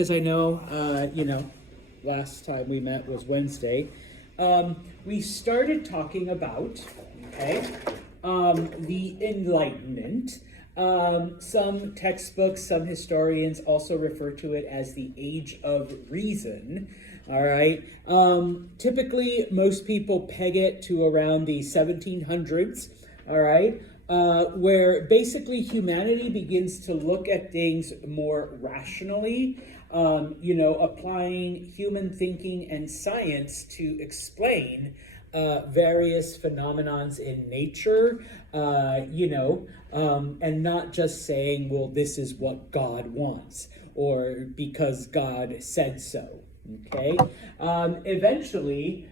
As I know, last time we met was Wednesday. We started talking about, okay, the Enlightenment. Some textbooks, some historians also refer to it as the Age of Reason. All right. Typically, most people peg it to around the 1700s. All right. Where basically humanity begins to look at things more rationally, applying human thinking and science to explain various phenomenons in nature, and not just saying, well, this is what God wants, or because God said so. Okay. Eventually,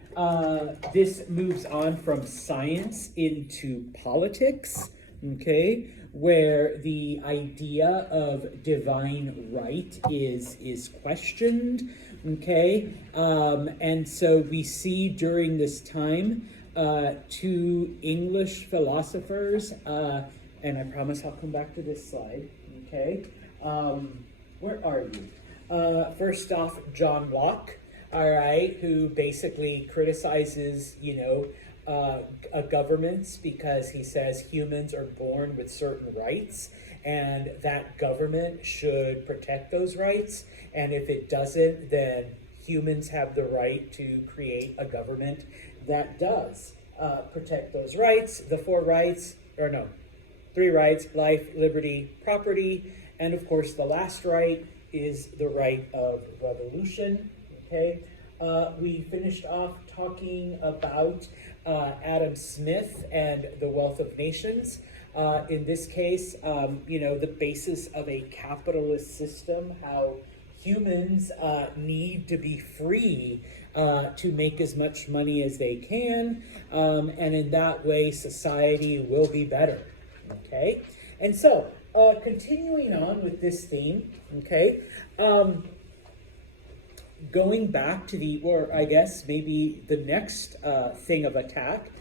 this moves on from science into politics. Okay, where the idea of divine right is questioned. Okay, and so we see during this time two English philosophers, and I promise I'll come back to this slide. Okay, where are you? First off, John Locke, all right, who basically criticizes, governments because he says humans are born with certain rights and that government should protect those rights. And if it doesn't, then humans have the right to create a government that does protect those rights. The three rights: life, liberty, property, and of course the last right is the right of revolution. Okay, we finished off talking about Adam Smith and the Wealth of Nations. In this case, the basis of a capitalist system, how humans need to be free to make as much money as they can, and in that way society will be better. Okay, and so continuing on with this theme, okay, going back to or I guess maybe the next thing of attack,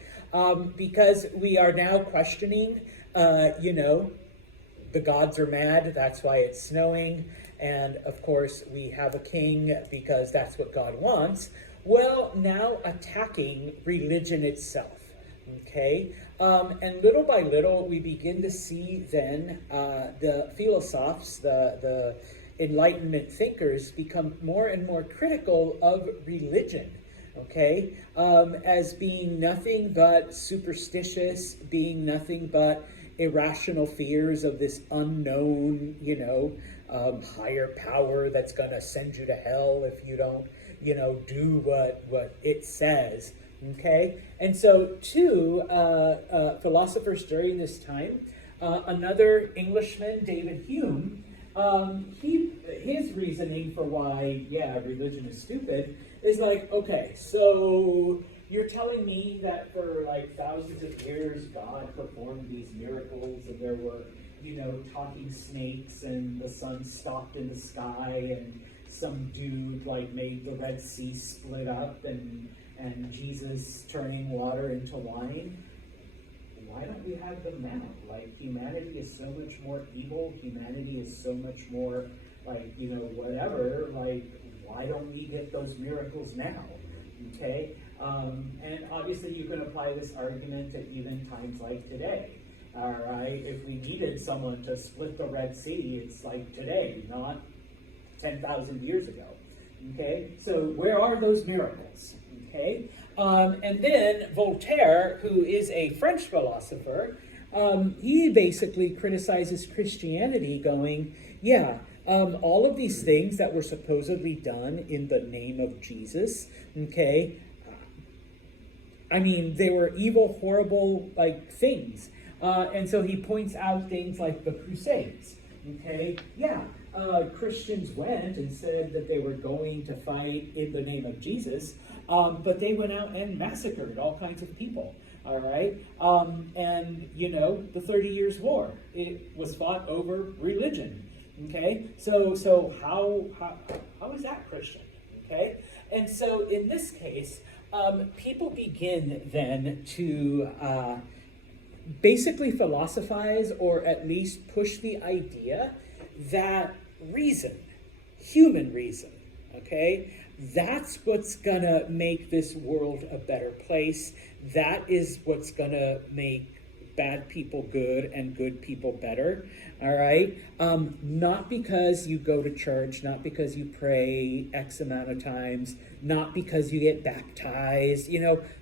because we are now questioning, the gods are mad, that's why it's snowing, and of course we have a king because that's what God wants. Well, now attacking religion itself. Okay, and little by little we begin to see then the philosophers, the Enlightenment thinkers, become more and more critical of religion, okay, as being nothing but superstitious, being nothing but irrational fears of this unknown, higher power that's going to send you to hell if you don't, do what it says. Okay, and so two philosophers during this time, another Englishman, David Hume, his reasoning for why, religion is stupid is like, okay, so you're telling me that for like thousands of years God performed these miracles and there were, talking snakes and the sun stopped in the sky and some dude like made the Red Sea split up and Jesus turning water into wine. Why don't we have them now? Like, humanity is so much more evil. Humanity is so much more like, whatever. Like, why don't we get those miracles now? Okay? And obviously you can apply this argument to even times like today. All right? If we needed someone to split the Red Sea, it's like today, not 10,000 years ago. Okay? So where are those miracles? Okay? And then Voltaire, who is a French philosopher, he basically criticizes Christianity, going, all of these things that were supposedly done in the name of Jesus, okay, they were evil, horrible, things. And so he points out things like the Crusades, okay, Christians went and said that they were going to fight in the name of Jesus, but they went out and massacred all kinds of people, all right? And, the 30 Years' War, it was fought over religion, okay? So how is that Christian, okay? And so in this case, people begin then to basically philosophize, or at least push the idea that reason, human reason, okay? That's what's gonna make this world a better place. That is what's gonna make bad people good and good people better, all right? Not because you go to church, not because you pray X amount of times, not because you get baptized,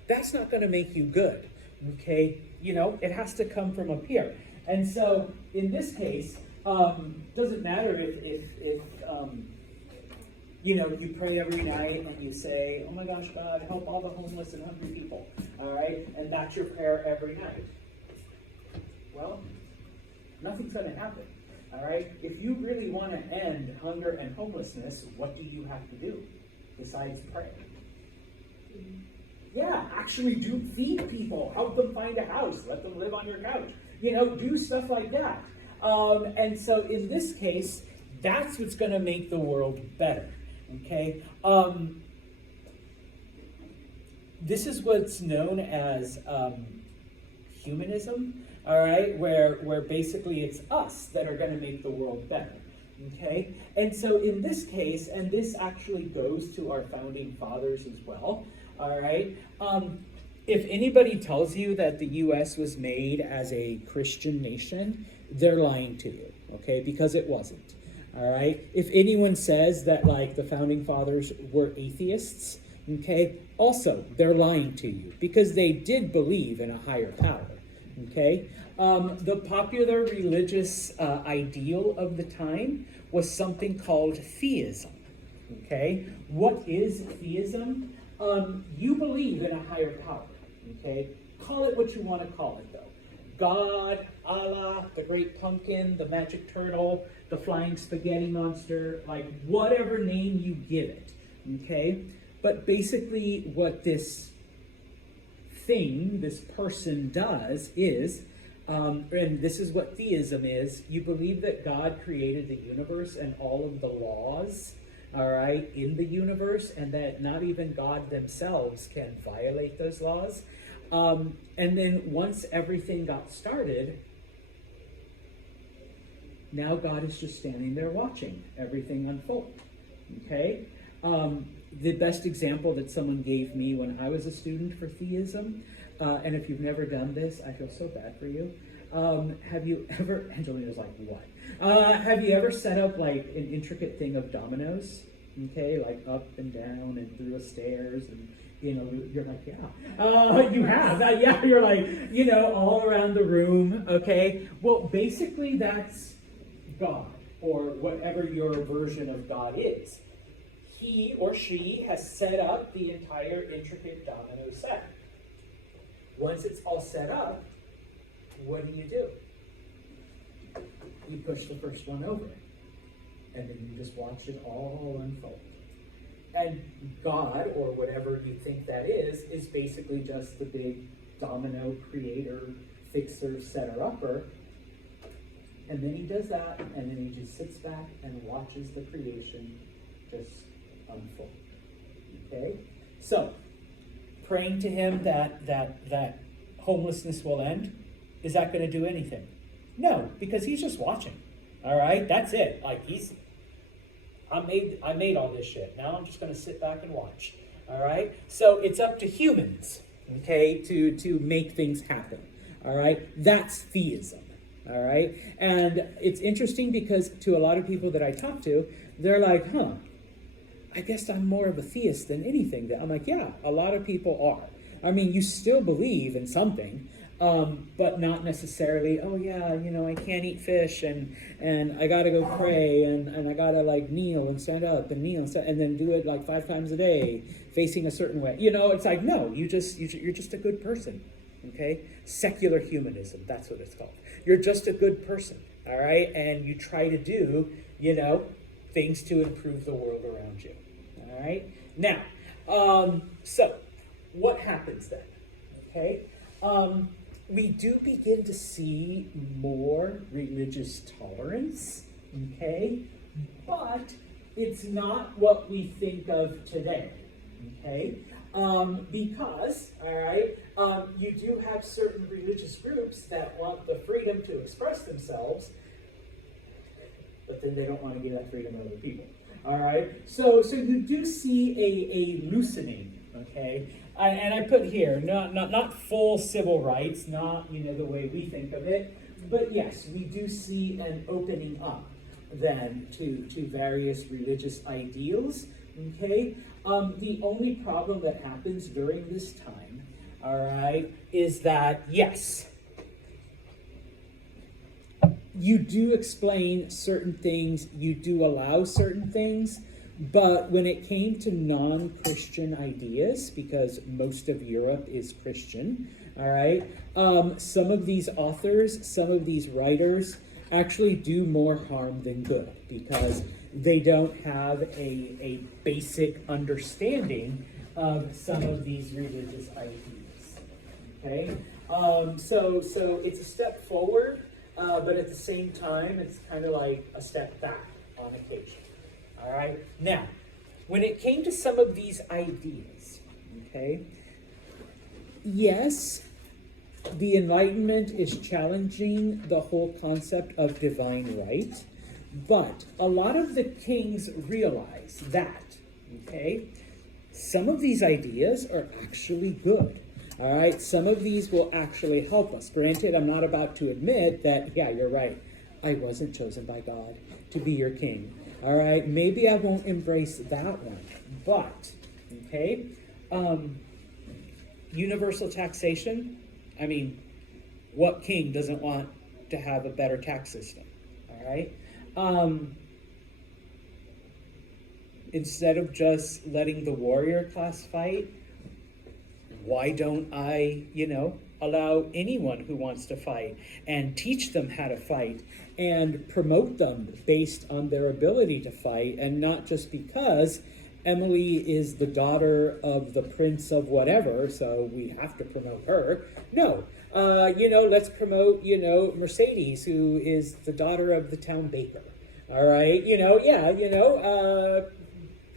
that's not gonna make you good, okay? It has to come from up here. And so in this case, doesn't matter if you pray every night and you say, oh my gosh, God, help all the homeless and hungry people, all right? And that's your prayer every night. Well, nothing's going to happen, all right? If you really want to end hunger and homelessness, what do you have to do besides pray? Yeah, actually do feed people, help them find a house, let them live on your couch, do stuff like that. And so in this case, that's what's going to make the world better, okay? This is what's known as humanism. All right, where basically it's us that are going to make the world better, okay? And so in this case, and this actually goes to our founding fathers as well, all right? If anybody tells you that the U.S. was made as a Christian nation, they're lying to you, okay? Because it wasn't, all right? If anyone says that, like, the founding fathers were atheists, okay, also, they're lying to you because they did believe in a higher power. Okay, the popular religious ideal of the time was something called theism. Okay, what is theism? You believe in a higher power. Okay, call it what you want to call it, though. God, Allah, the great pumpkin, the magic turtle, the flying spaghetti monster, like whatever name you give it. Okay, but basically, what this person does is, and this is what theism is, you believe that God created the universe and all of the laws, all right, in the universe, and that not even God themselves can violate those laws. And then once everything got started, now God is just standing there watching everything unfold, okay? The best example that someone gave me when I was a student for theism, and if you've never done this, I feel so bad for you. Have you ever, Angelina's like, what? Have you ever set up like an intricate thing of dominoes? Okay, like up and down and through a stairs, and you're like, yeah. You have, yeah, you're like, all around the room, okay? Well, basically that's God, or whatever your version of God is. He or she has set up the entire intricate domino set. Once it's all set up, what do? You push the first one over, and then you just watch it all unfold. And God, or whatever you think that is basically just the big domino creator, fixer, setter-upper. And then he does that, and then he just sits back and watches the creation just unfold. Okay? So, praying to him that homelessness will end, is that going to do anything? No, because he's just watching. All right? That's it. Like, I made all this shit. Now I'm just going to sit back and watch. All right? So it's up to humans, okay, to make things happen. All right? That's theism. All right? And it's interesting because to a lot of people that I talk to, they're like, I guess I'm more of a theist than anything. I'm like, yeah, a lot of people are. I mean, you still believe in something, but not necessarily, oh yeah, I can't eat fish and I gotta go pray and I gotta like kneel and stand up and kneel and then do it like 5 times a day, facing a certain way. It's like, no, you're just a good person, okay? Secular humanism, that's what it's called. You're just a good person, all right? And you try to do, things to improve the world around you, all right? Now, so what happens then, okay? We do begin to see more religious tolerance, okay? But it's not what we think of today, okay? Because, all right, you do have certain religious groups that want the freedom to express themselves, but then they don't want to give that freedom to other people. All right, so you do see a loosening, okay? And I put here, not full civil rights, not the way we think of it, but yes, we do see an opening up then to various religious ideals, okay? The only problem that happens during this time, all right, is that yes, you do explain certain things, you do allow certain things, but when it came to non-Christian ideas, because most of Europe is Christian, all right, some of these authors, some of these writers actually do more harm than good because they don't have a basic understanding of some of these religious ideas, okay? So it's a step forward, but at the same time, it's kind of like a step back on occasion. All right. Now, when it came to some of these ideas, okay, yes, the Enlightenment is challenging the whole concept of divine right, but a lot of the kings realize that, okay, some of these ideas are actually good. All right, some of these will actually help us. Granted, I'm not about to admit that, yeah, you're right, I wasn't chosen by God to be your king. All right, maybe I won't embrace that one, but, okay, universal taxation, I mean, what king doesn't want to have a better tax system, all right? Instead of just letting the warrior class fight, why don't I, allow anyone who wants to fight and teach them how to fight and promote them based on their ability to fight, and not just because Emily is the daughter of the prince of whatever, so we have to promote her. No, let's promote, Mercedes, who is the daughter of the town baker. All right,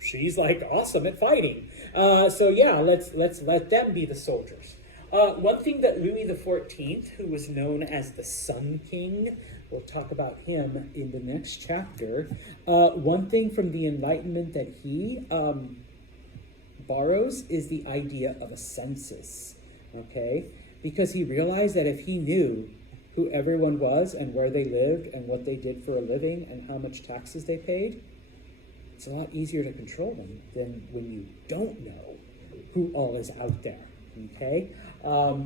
she's like awesome at fighting. So yeah, let's let them be the soldiers. One thing that Louis XIV, who was known as the Sun King, we'll talk about him in the next chapter. One thing from the Enlightenment that he borrows is the idea of a census, okay? Because he realized that if he knew who everyone was and where they lived and what they did for a living and how much taxes they paid, it's a lot easier to control them than when you don't know who all is out there, okay?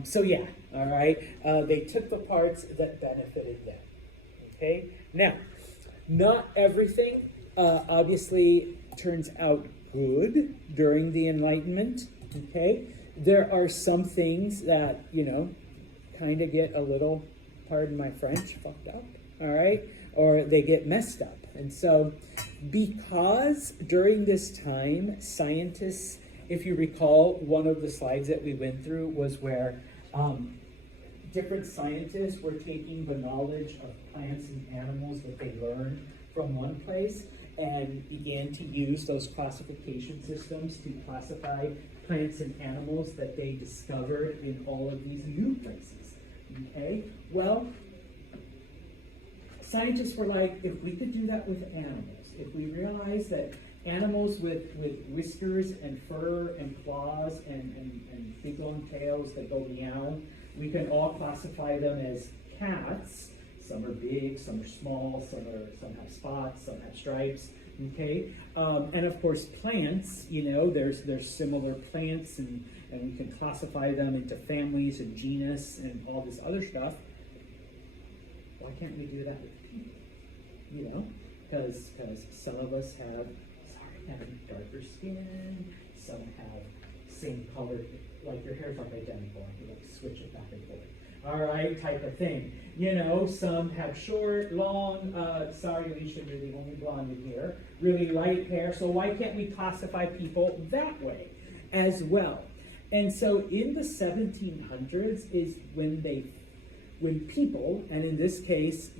So yeah, all right, they took the parts that benefited them, okay? Now, not everything obviously turns out good during the Enlightenment, okay? There are some things that, kind of get a little, pardon my French, fucked up, all right? Or they get messed up. And so because during this time, scientists, if you recall, one of the slides that we went through was where different scientists were taking the knowledge of plants and animals that they learned from one place and began to use those classification systems to classify plants and animals that they discovered in all of these new places, okay? Well, scientists were like, if we could do that with animals, if we realized that animals with whiskers and fur and claws and big long tails that go meow, we can all classify them as cats. Some are big, some are small, some have spots, some have stripes, okay? And of course plants, there's similar plants and we can classify them into families and genus and all this other stuff. Why can't we do that with people? Because some of us have darker skin, some have same color, like your hair's like identical, you like switch it back and forth. All right, type of thing. Some have short, long, sorry Alicia, you're the only blonde in here, really light hair, so why can't we classify people that way as well? And so in the 1700s is when people, and in this case,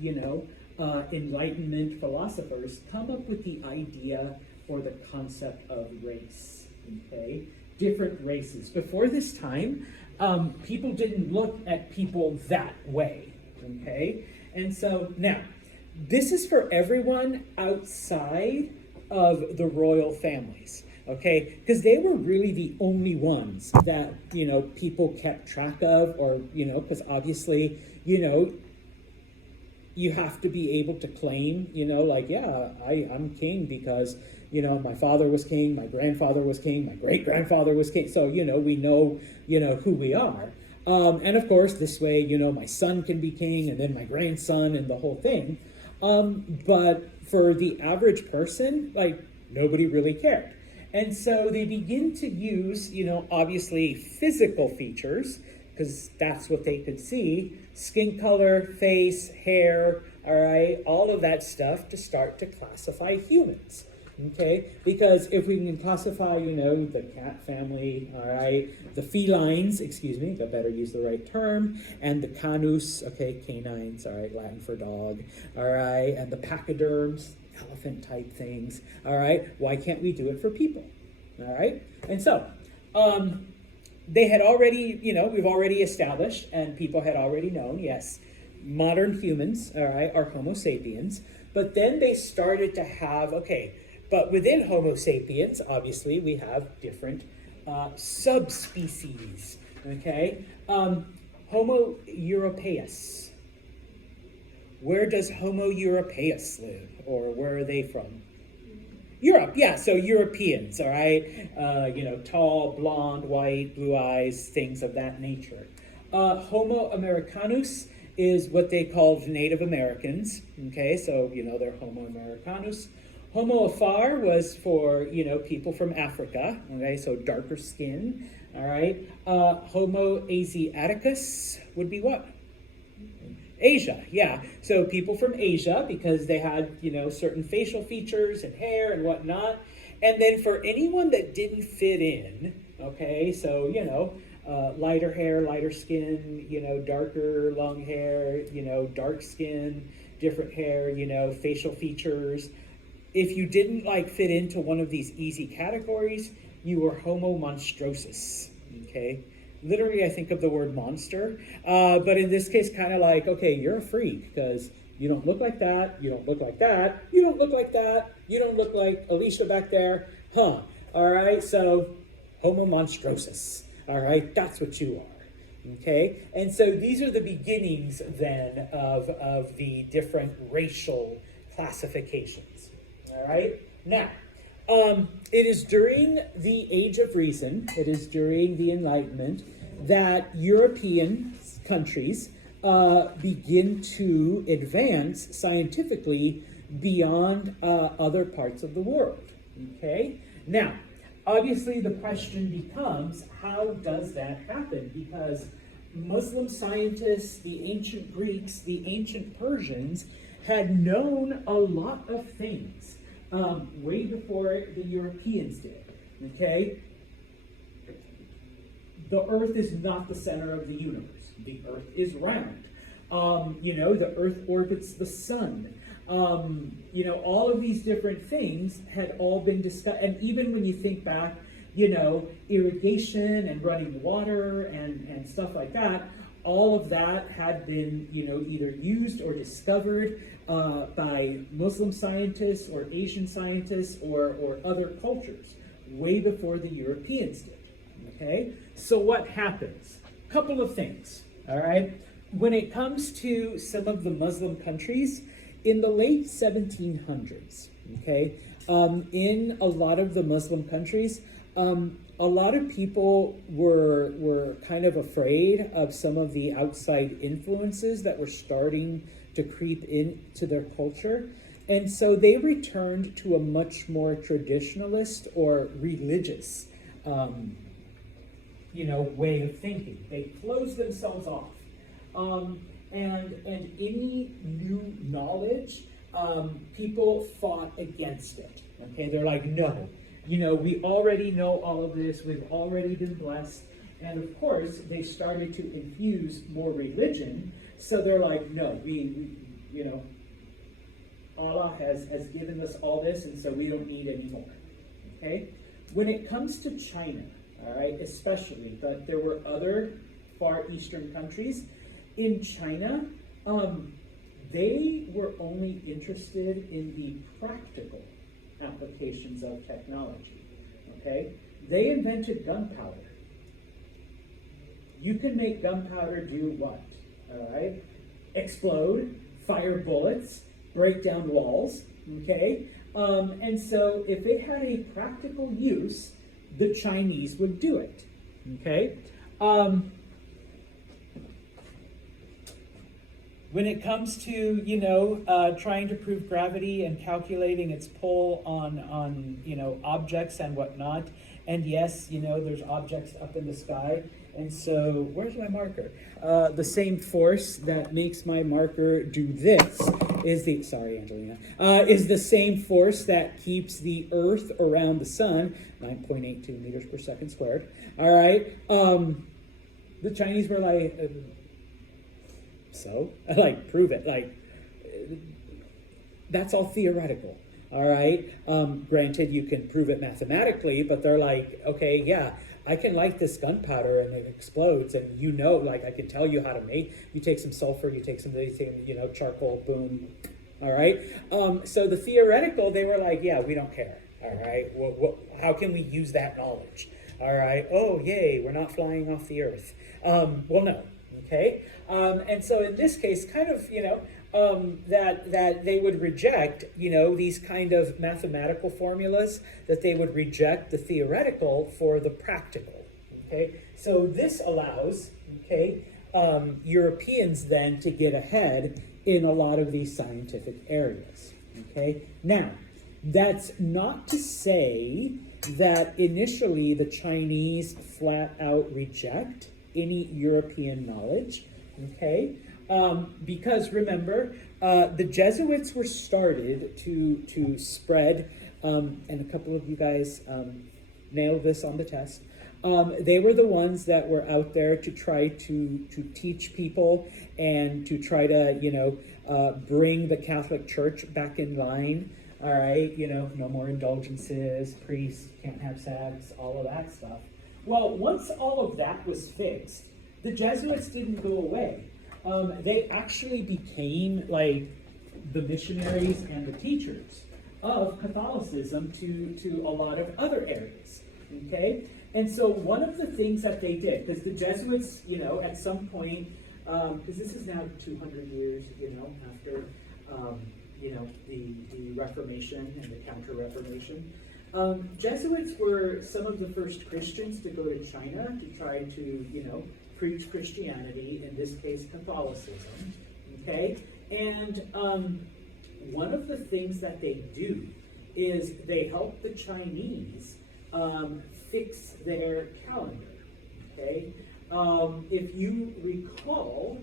Enlightenment philosophers, come up with the idea or the concept of race, okay? Different races. Before this time, people didn't look at people that way, okay? And so now, this is for everyone outside of the royal families. Okay, because they were really the only ones that, people kept track of, or, because obviously, you have to be able to claim, like, yeah, I'm king because, my father was king, my grandfather was king, my great-grandfather was king. So, we know, who we are. And of course, this way, my son can be king and then my grandson and the whole thing. But for the average person, like, nobody really cared. And so they begin to use, obviously physical features, because that's what they could see, skin color, face, hair, all right, all of that stuff to start to classify humans, okay? Because if we can classify, the cat family, all right, the felines, excuse me, I better use the right term, and the canus, okay, canines, all right, Latin for dog, all right, and the pachyderms, elephant type things, all right, why can't we do it for people? All right, and so they had already, we've already established, and people had already known, yes, modern humans, all right, are Homo sapiens, but then they started to have, okay, but within Homo sapiens, obviously, we have different subspecies, okay? Homo europaeus. Where does Homo europaeus live, or where are they from? Europe, yeah, so Europeans, all right? Tall, blonde, white, blue eyes, things of that nature. Homo americanus is what they called Native Americans, okay? So, they're Homo americanus. Homo afar was for, people from Africa, okay? So darker skin, all right? Homo asiaticus would be what? Asia, yeah. So people from Asia, because they had, certain facial features and hair and whatnot. And then for anyone that didn't fit in, okay, so, lighter hair, lighter skin, darker, long hair, dark skin, different hair, facial features. If you didn't, fit into one of these easy categories, you were Homo monstrosus, okay? Literally, I think of the word monster, but in this case, kind of like, okay, you're a freak because you don't look like that, you don't look like that, you don't look like that, you don't look like Alicia back there, huh? All right, so Homo monstrosus, all right, that's what you are, okay? And so these are the beginnings then of the different racial classifications, all right? Now, it is during the Age of Reason, it is during the Enlightenment, that European countries begin to advance scientifically beyond other parts of the world, okay? Now, obviously the question becomes, how does that happen? Because Muslim scientists, the ancient Greeks, the ancient Persians had known a lot of things way before the Europeans did, okay? The earth is not the center of the universe. The earth is round. The earth orbits the sun. All of these different things had all been discussed. And even when you think back, irrigation and running water and stuff like that, all of that had been, either used or discovered by Muslim scientists or Asian scientists or other cultures way before the Europeans did. Okay, so what happens? A couple of things, all right? When it comes to some of the Muslim countries, in the late 1700s, okay, in a lot of the Muslim countries, a lot of people were kind of afraid of some of the outside influences that were starting to creep into their culture. And so they returned to a much more traditionalist or religious way of thinking. They closed themselves off. And any new knowledge, people fought against it. Okay, they're like, no, we already know all of this. We've already been blessed. And of course, they started to infuse more religion. So they're like, no, we Allah has given us all this, and so we don't need any more. Okay? When it comes to China, all right, especially, but there were other Far Eastern countries. In China, they were only interested in the practical applications of technology. Okay? They invented gunpowder. You can make gunpowder do what? All right? Explode, fire bullets, break down walls. Okay? And so if it had a practical use, the Chinese would do it. Okay? When it comes to, trying to prove gravity and calculating its pull on objects and whatnot, and yes, there's objects up in the sky, and so, where's my marker? The same force that makes my marker do this is is the same force that keeps the Earth around the sun, 9.82 meters per second squared. All right. The Chinese were like, prove it. That's all theoretical. All right. Granted, you can prove it mathematically, but they're like, okay, yeah, I can light this gunpowder and it explodes, and I can tell you how to make. You take some sulfur, you take some charcoal, boom. All right. So the theoretical, they were like, yeah, we don't care. All right. How can we use that knowledge? All right. Oh, yay, we're not flying off the Earth. Well, no. Okay. And so in this case, kind of, that they would reject, these kind of mathematical formulas, that they would reject the theoretical for the practical. Okay. So this allows, Europeans then to get ahead in a lot of these scientific areas. Okay. Now, that's not to say that initially the Chinese flat out reject any European knowledge, okay? Because remember, the Jesuits were started to spread, and a couple of you guys nailed this on the test. They were the ones that were out there to try to teach people and to try to, bring the Catholic Church back in line. All right, no more indulgences, priests can't have sex, all of that stuff. Well, once all of that was fixed, the Jesuits didn't go away. They actually became like the missionaries and the teachers of Catholicism to a lot of other areas. Okay? And so one of the things that they did, because the Jesuits, at some point, because this is now 200 years, after, the Reformation and the Counter-Reformation, Jesuits were some of the first Christians to go to China to try to, preach Christianity, in this case, Catholicism, okay? And one of the things that they do is they help the Chinese fix their calendar, okay? If you recall,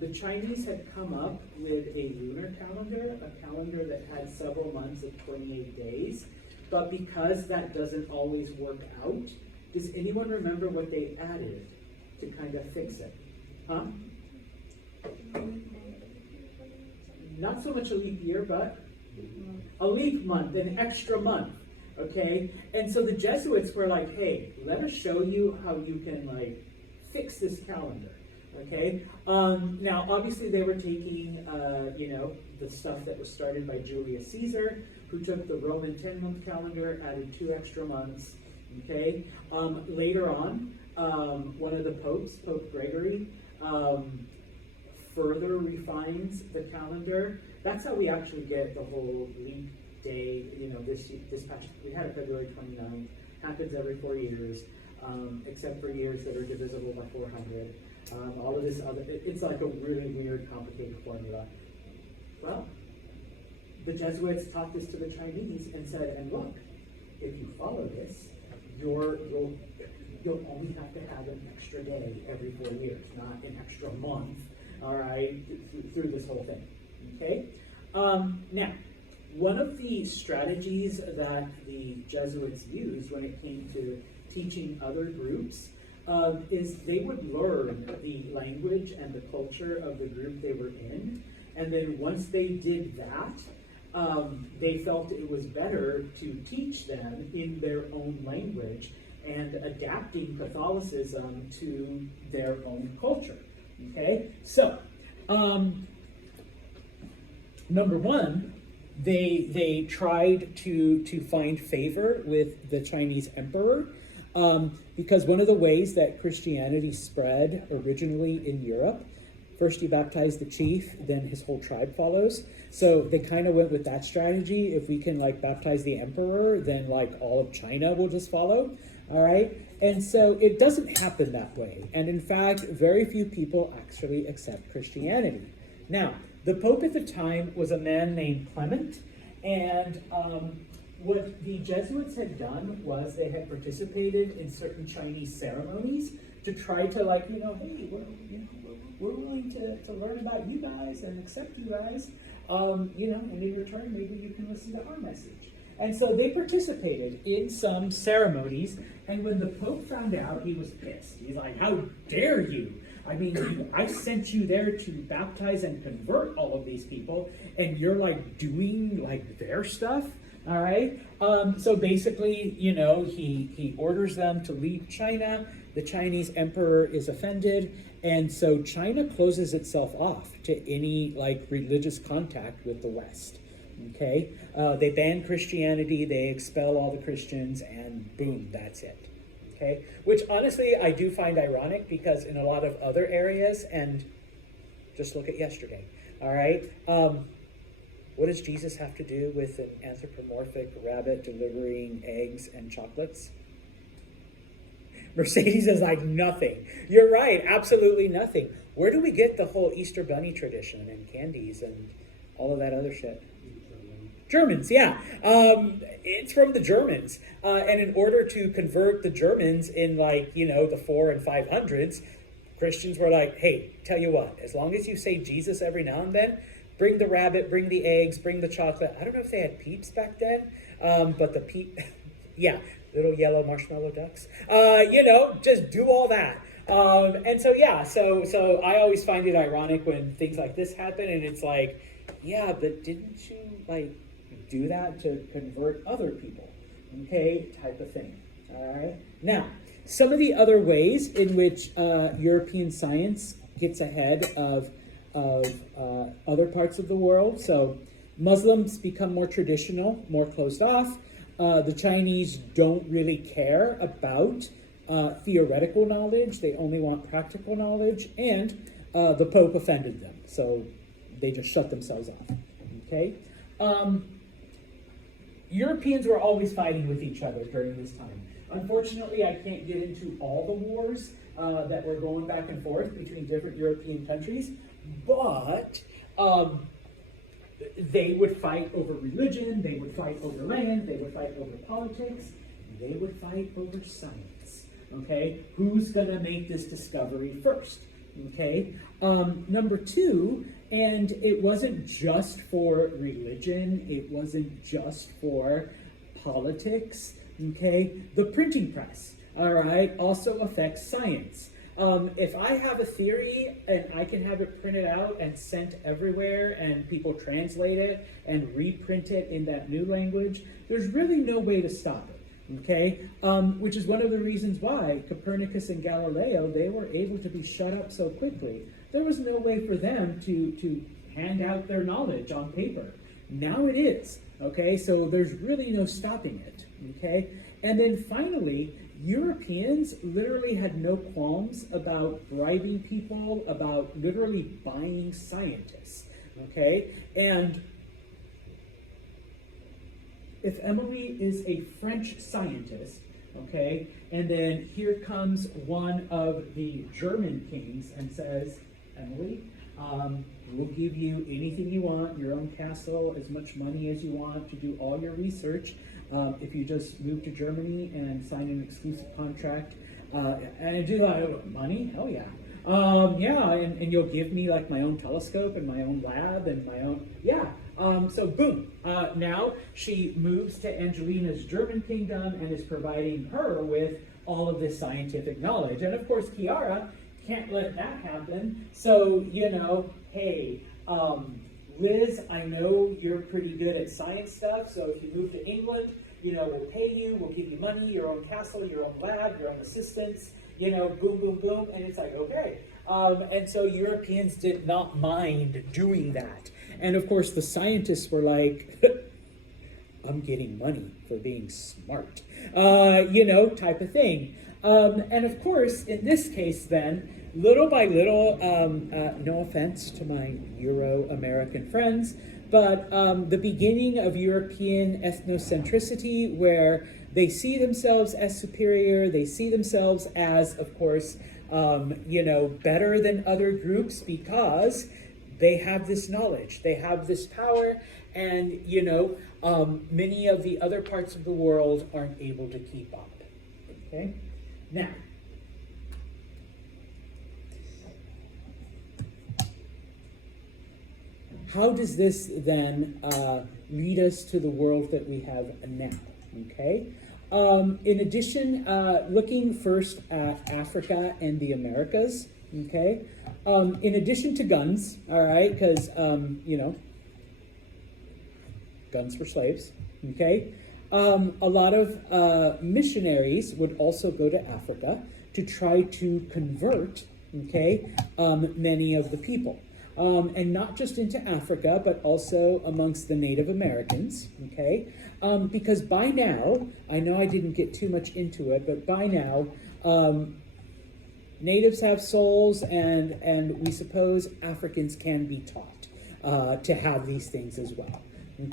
the Chinese had come up with a lunar calendar, a calendar that had several months of 28 days. But because that doesn't always work out, does anyone remember what they added to kind of fix it? Huh? Not so much a leap year, but a leap month, an extra month. Okay? And so the Jesuits were like, hey, let us show you how you can fix this calendar. Okay. Now, obviously, they were taking, the stuff that was started by Julius Caesar, who took the Roman 10-month calendar, added 2 extra months. Okay. Later on, one of the popes, Pope Gregory, further refines the calendar. That's how we actually get the whole leap day. This past we had it February 29th. Happens every 4 years, except for years that are divisible by 400. All of this other, it's like a really weird, complicated formula. Well, the Jesuits taught this to the Chinese and said, and look, if you follow this, you'll only have to have an extra day every 4 years, not an extra month, all right, through this whole thing, okay? Now, one of the strategies that the Jesuits used when it came to teaching other groups is they would learn the language and the culture of the group they were in, and then once they did that, they felt it was better to teach them in their own language and adapting Catholicism to their own culture. Okay, so Number one, they tried to find favor with the Chinese emperor, because one of the ways that Christianity spread originally in Europe, first you baptize the chief, then his whole tribe follows. So they kind of went with that strategy. If we can like baptize the emperor, then like all of China will just follow. All right. And so it doesn't happen that way. And in fact, very few people actually accept Christianity. Now, the Pope at the time was a man named Clement. And what the Jesuits had done was they had participated in certain Chinese ceremonies to try to like, hey, we're willing to learn about you guys and accept you guys. And in return, maybe you can listen to our message. And so they participated in some ceremonies, and when the Pope found out, he was pissed. He's like, how dare you? I mean, I sent you there to baptize and convert all of these people, and you're like doing like their stuff, all right? So basically, he orders them to leave China. The Chinese emperor is offended, and so China closes itself off to any like religious contact with the West. Okay, they ban Christianity, they expel all the Christians, and boom, that's it. Okay, which honestly I do find ironic, because in a lot of other areas, and just look at yesterday, all right, what does Jesus have to do with an anthropomorphic rabbit delivering eggs and chocolates? Mercedes is like, nothing. You're right, absolutely nothing. Where do we get the whole Easter Bunny tradition and candies and all of that other shit? Germans, yeah. It's from the Germans. And in order to convert the Germans in the 400s and 500s, Christians were like, hey, tell you what, as long as you say Jesus every now and then, bring the rabbit, bring the eggs, bring the chocolate. I don't know if they had Peeps back then, but the yeah, little yellow marshmallow ducks. Just do all that. And so, yeah, so I always find it ironic when things like this happen, and it's like, yeah, but didn't you, do that to convert other people, okay, type of thing, all right? Now, some of the other ways in which European science gets ahead of other parts of the world. So Muslims become more traditional, more closed off. The Chinese don't really care about theoretical knowledge. They only want practical knowledge, and the Pope offended them, so they just shut themselves off, okay? Europeans were always fighting with each other during this time. Unfortunately, I can't get into all the wars that were going back and forth between different European countries, but they would fight over religion, they would fight over land, they would fight over politics, they would fight over science, okay? Who's gonna make this discovery first, okay? Number two, and it wasn't just for religion, it wasn't just for politics, okay? The printing press, all right, also affects science. If I have a theory and I can have it printed out and sent everywhere and people translate it and reprint it in that new language, there's really no way to stop it, okay? Which is one of the reasons why Copernicus and Galileo, they were able to be shut up so quickly. There was no way for them to hand out their knowledge on paper. Now it is, okay? So there's really no stopping it, okay? And then finally, Europeans literally had no qualms about bribing people, about literally buying scientists, okay? And if Emily is a French scientist, okay, and then here comes one of the German kings and says, Emily, we'll give you anything you want, your own castle, as much money as you want to do all your research, if you just move to Germany and sign an exclusive contract, and do that, money, hell yeah. And you'll give me like my own telescope and my own lab and my own, so boom, now she moves to Angelina's German kingdom and is providing her with all of this scientific knowledge. And of course, Kiara can't let that happen. So, hey, Liz, I know you're pretty good at science stuff, so if you move to England, we'll pay you, we'll give you money, your own castle, your own lab, your own assistants, boom, boom, boom, and it's like, okay. And so Europeans did not mind doing that. And of course, the scientists were like, I'm getting money for being smart, type of thing. And of course, in this case, then, little by little, no offense to my Euro-American friends, but the beginning of European ethnocentricity, where they see themselves as superior, they see themselves as, of course, better than other groups because they have this knowledge, they have this power, and, many of the other parts of the world aren't able to keep up. Okay? Now, how does this then lead us to the world that we have now? Okay? In addition, looking first at Africa and the Americas, okay? In addition to guns, all right, because, guns for slaves, okay? A lot of missionaries would also go to Africa to try to convert, okay, many of the people. And not just into Africa, but also amongst the Native Americans, okay? Because by now, I know I didn't get too much into it, but by now, natives have souls, and we suppose Africans can be taught to have these things as well,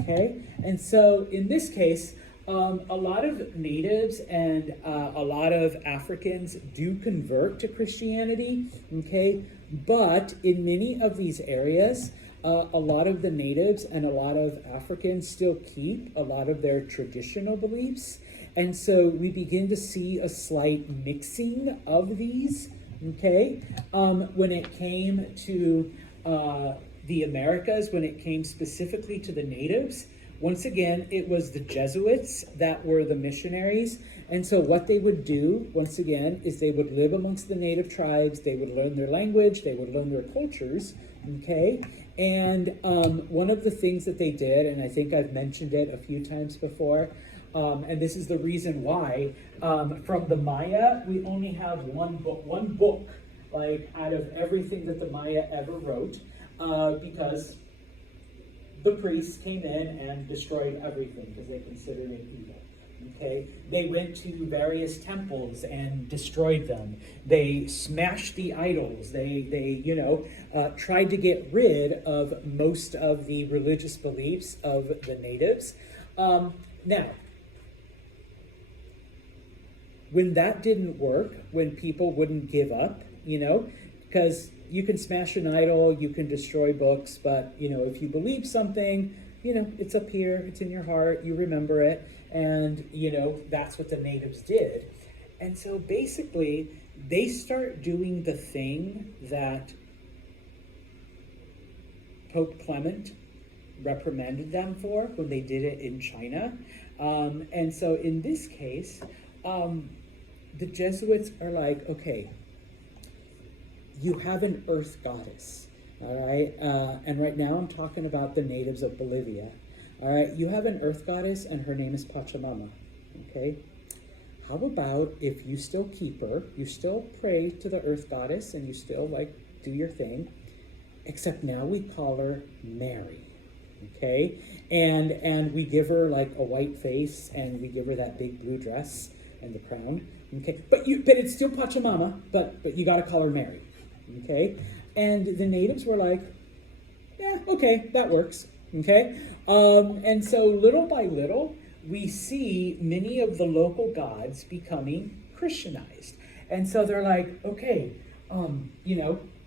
okay? And so in this case, a lot of natives and a lot of Africans do convert to Christianity, okay? But in many of these areas, a lot of the natives and a lot of Africans still keep a lot of their traditional beliefs. And so we begin to see a slight mixing of these, okay? When it came to the Americas, when it came specifically to the natives, once again, it was the Jesuits that were the missionaries. And so what they would do, once again, is they would live amongst the native tribes, they would learn their language, they would learn their cultures, okay? And one of the things that they did, and I think I've mentioned it a few times before, and this is the reason why, from the Maya, we only have one book, like out of everything that the Maya ever wrote, because the priests came in and destroyed everything because they considered it evil. Okay, they went to various temples and destroyed them. They smashed the idols. They tried to get rid of most of the religious beliefs of the natives. Now, when that didn't work, when people wouldn't give up, because you can smash an idol, you can destroy books, but, if you believe something, it's up here, it's in your heart, you remember it, and, that's what the natives did. And so basically, they start doing the thing that Pope Clement reprimanded them for when they did it in China. And so in this case, the Jesuits are like, okay, you have an earth goddess, all right? And right now I'm talking about the natives of Bolivia. All right, you have an earth goddess and her name is Pachamama, okay? How about if you still keep her, you still pray to the earth goddess and you still do your thing, except now we call her Mary, okay? And we give her a white face and we give her that big blue dress and the crown, okay? But it's still Pachamama, but you gotta call her Mary. Okay, and the natives were like, yeah, okay, that works, okay? And so little by little, we see many of the local gods becoming Christianized. And so they're like, okay,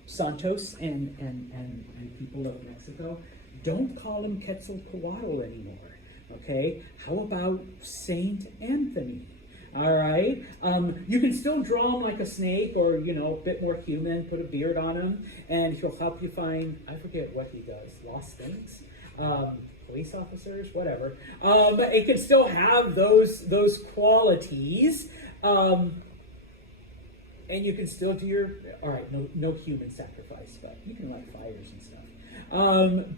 Santos and people of Mexico, don't call him Quetzalcoatl anymore, okay? How about Saint Anthony? All right. You can still draw him like a snake or, a bit more human, put a beard on him, and he'll help you find, I forget what he does, lost things, police officers, whatever. It can still have those qualities, and you can still do all right, no human sacrifice, but you can light fires and stuff.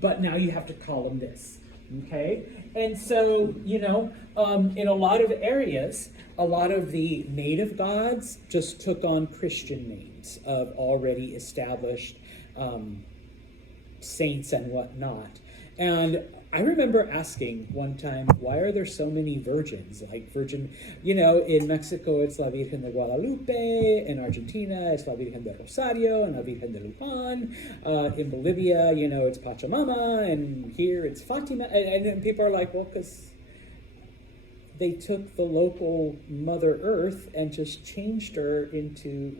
But now you have to call him this. Okay, and so, in a lot of areas, a lot of the native gods just took on Christian names of already established saints and whatnot. And I remember asking one time, why are there so many virgins? Like virgin, in Mexico it's La Virgen de Guadalupe, in Argentina it's La Virgen de Rosario and La Virgen de Luján. In Bolivia, it's Pachamama, and here it's Fatima. And then people are like, well, because they took the local Mother Earth and just changed her into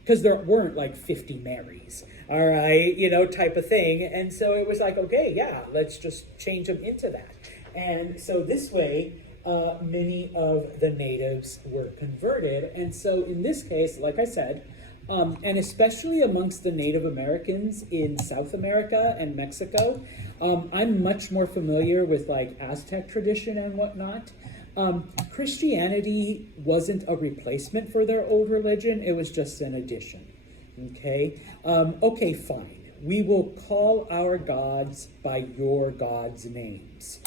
because there weren't 50 Marys, all right, type of thing. And so it was like, okay, yeah, let's just change them into that. And so this way, many of the natives were converted. And so in this case, like I said, and especially amongst the Native Americans in South America and Mexico, I'm much more familiar with Aztec tradition and whatnot. Christianity wasn't a replacement for their old religion, it was just an addition. Okay? Okay, fine. We will call our gods by your gods' names.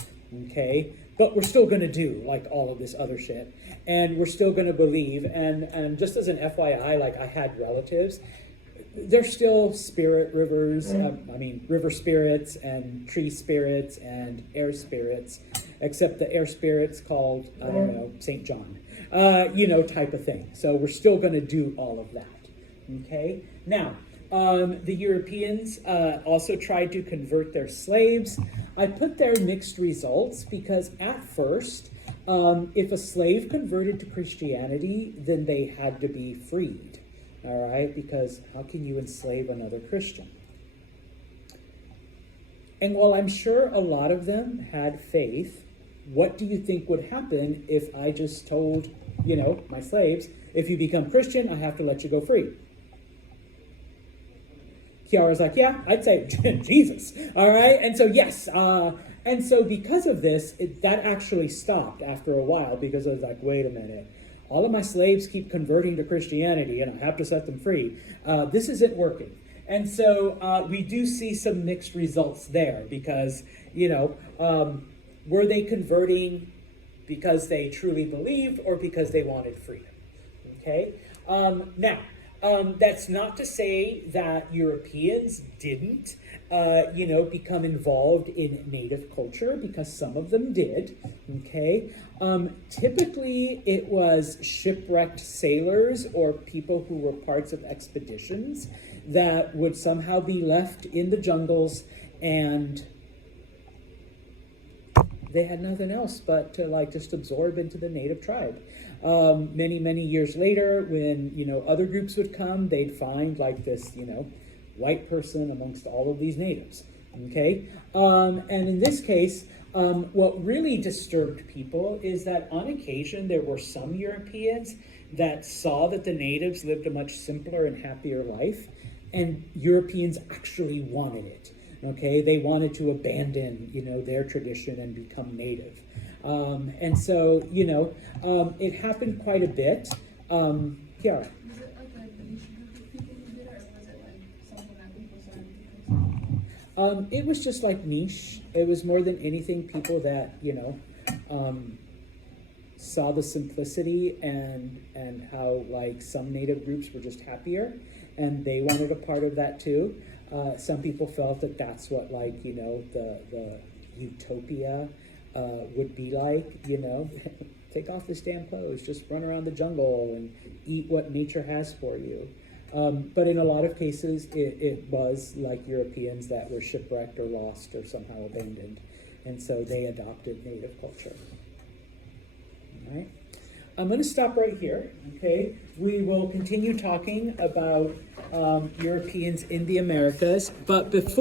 Okay? But we're still going to do all of this other shit. And we're still going to believe. And just as an FYI, I had relatives. There's still spirit rivers, river spirits and tree spirits and air spirits, except the air spirit's called, I don't know, St. John, type of thing. So we're still going to do all of that, okay? Now, the Europeans also tried to convert their slaves. I put their mixed results because at first, if a slave converted to Christianity, then they had to be freed. All right, because how can you enslave another Christian? And while I'm sure a lot of them had faith, what do you think would happen if I just told, my slaves, if you become Christian, I have to let you go free? Kiara's like, yeah, I'd say Jesus. All right, and so yes, and so because of this, that actually stopped after a while because I was like, wait a minute. All of my slaves keep converting to Christianity and I have to set them free. This isn't working. And so we do see some mixed results there because, were they converting because they truly believed or because they wanted freedom? Okay. Now, that's not to say that Europeans didn't, become involved in native culture, because some of them did, okay? Typically, it was shipwrecked sailors or people who were parts of expeditions that would somehow be left in the jungles, and they had nothing else but to just absorb into the native tribe. Many, many years later, when, other groups would come, they'd find this, white person amongst all of these natives, okay? And in this case, what really disturbed people is that on occasion, there were some Europeans that saw that the natives lived a much simpler and happier life, and Europeans actually wanted it, okay? They wanted to abandon, their tradition and become native. And so, it happened quite a bit. Kiara. Was it like a niche group of people who did it, or was it something that people started because It was just niche. It was more than anything people that, saw the simplicity and how some native groups were just happier and they wanted a part of that too. Some people felt that that's what the utopia would be like, take off this damn clothes, just run around the jungle and eat what nature has for you. But in a lot of cases, it was like Europeans that were shipwrecked or lost or somehow abandoned. And so they adopted native culture. All right. I'm going to stop right here, okay? We will continue talking about Europeans in the Americas, but before